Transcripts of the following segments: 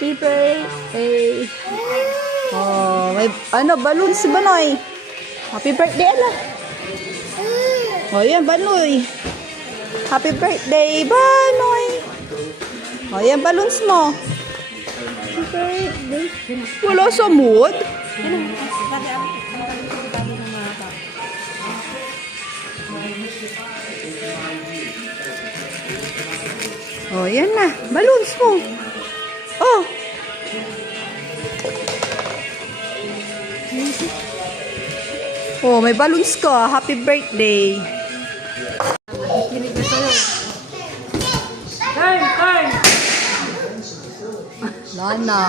Happy birthday. Oh, may ano, balloons si Banoy. Happy birthday, ala. Oh, yan, Banoy. Happy birthday, Banoy. Oh, yan, balloons mo. Happy birthday. Wala sa mood. Oh, yan na. Balloons mo. Oh. Oh, may balloons ka. Happy birthday. Turn! Lana.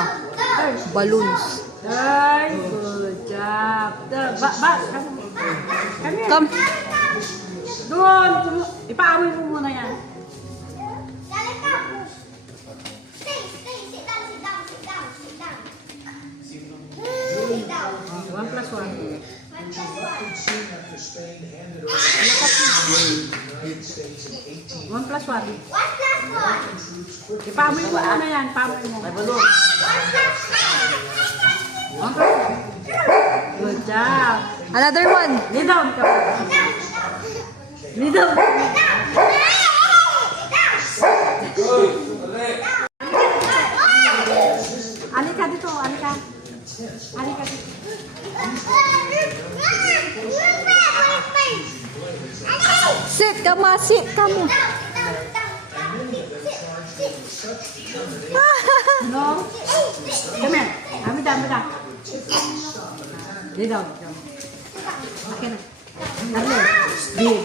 Balloons. Turn! Good job. Come here. Come. Doon! Ipaamoy mo muna yan. One plus one. One plus one. Ipaamoy mo muna yan. Ipaamoy mo. One plus one. Good job. Another one. Knee down ka. Knee down. Alika dito, alika. Alika dito. Sit ka ma, sit ka mo. No. Come here. Kami down. Knee down. Okay na. Lovely. Big.